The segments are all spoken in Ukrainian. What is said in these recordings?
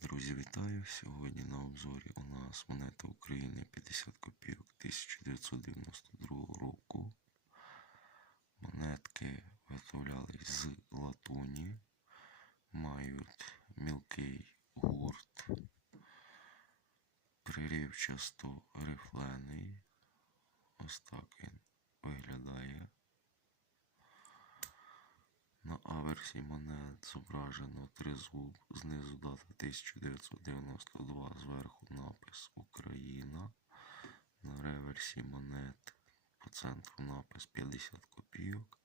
Друзі, вітаю! Сьогодні на обзорі у нас монета України 50 копійок 1992 року. Монетки виготовлялись з латуні, мають мілкий гурт, приривчасто рифлений. Ось так він виглядає. На аверсі монет зображено тризуб, знизу дата 1992, зверху напис Україна. На реверсі монет по центру напис 50 копійок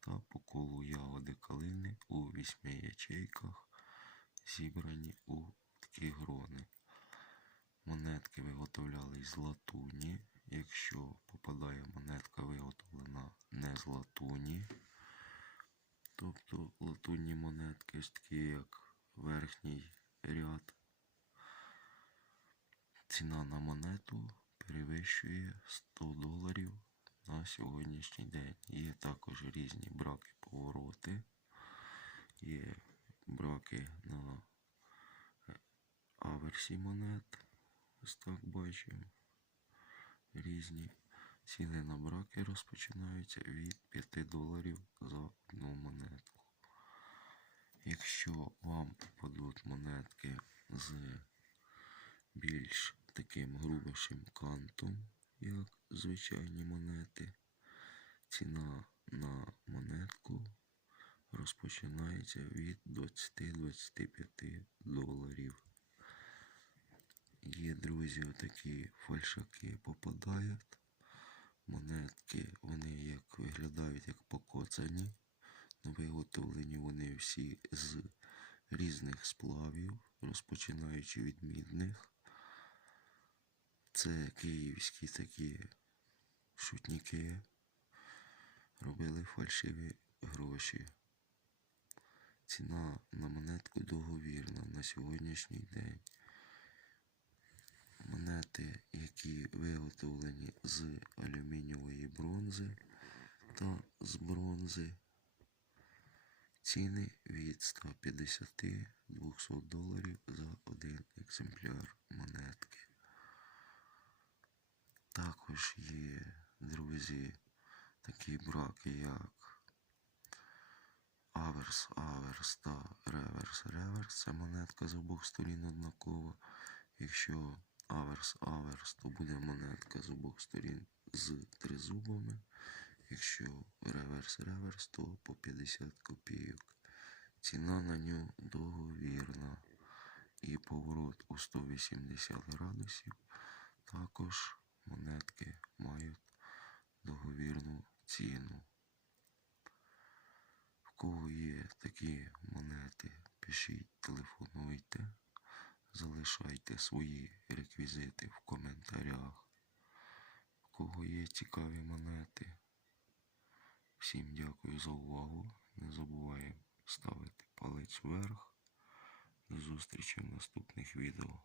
та по колу ягоди калини у вісьми ячейках зібрані у такі грони. Монетки виготовлялись з латуні. Якщо попадає монетка виготовлена не з латуні, Тобто латунні монетки ось такі, як верхній ряд. Ціна на монету перевищує 100 доларів на сьогоднішній день. Є також різні браки повороти. Є браки на аверсі монет. Ось так бачимо. Різні. Ціни на браки розпочинаються від 5 доларів за одну монетку. Якщо вам попадуть монетки з більш таким грубішим кантом, як звичайні монети, ціна на монетку розпочинається від 20-25 доларів. Є друзі, отакі фальшаки попадають. Монетки, вони як виглядають як покоцані. Виготовлені вони всі з різних сплавів, розпочинаючи від мідних. Це київські такі шутники. Робили фальшиві гроші. Ціна на монетку договірна на сьогоднішній день. Монети, які виготовлені з алюмінієвої бронзи та з бронзи. Ціни від 150-200 доларів за один екземпляр монетки. Також є, друзі, такі браки, як аверс, аверс та реверс, реверс. Це монетка з обох сторін однакова. Якщо аверс, аверс, то буде монетка з обох сторін з тризубами. Якщо реверс, реверс, то по 50 копійок. Ціна на нього договірна. І поворот у 180 градусів. Також монетки мають договірну ціну. В кого є такі монети, пишіть, телефонуйте, залишайте свої реквізити в коментарях. В кого є цікаві монети. Всім дякую за увагу. Не забуваємо ставити палець вверх. До зустрічі в наступних відео.